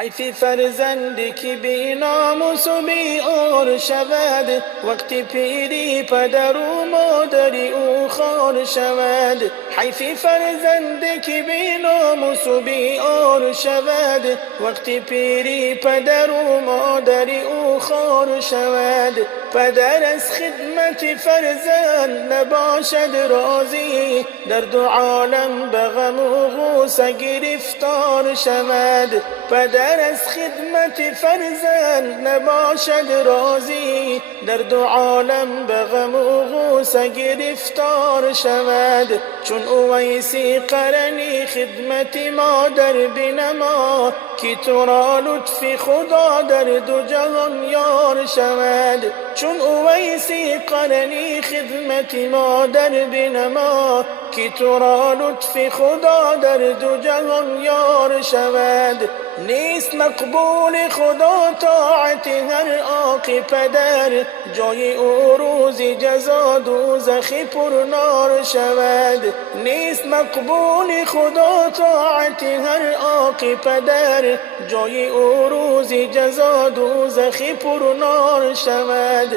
حیف فرزندی که بی ناموس و بی عار شود، وقتی پیری پدر و مادری او خوار شود. حیف فرزندی که بی ناموس و بی عار شود، وقتی پیری پدر و مادری او خوار شود. پدر از خدمت فرزند نباشد راضی، در دو عالم به غم و غوسه گرفتار شود. پدر از خدمت فرزند نباشد راضی، در دو عالم به غم و غوسه گرفتار شود. چون اویسی قرنی خدمت مادر بنما، که تو را لطف خدا در دو جهان یار شود. چون اویسی قرنی خدمت مادر بنما، که تو را لطف خدا در دو جهان یار شود. نیست مقبول خدا طاعت هر عاق پدر، جای او روز جزا دوزخ پرنار شود. نیست مقبول خدا طاعت هر عاق پدر، جای او روز جزا دوزخ پرنار شود.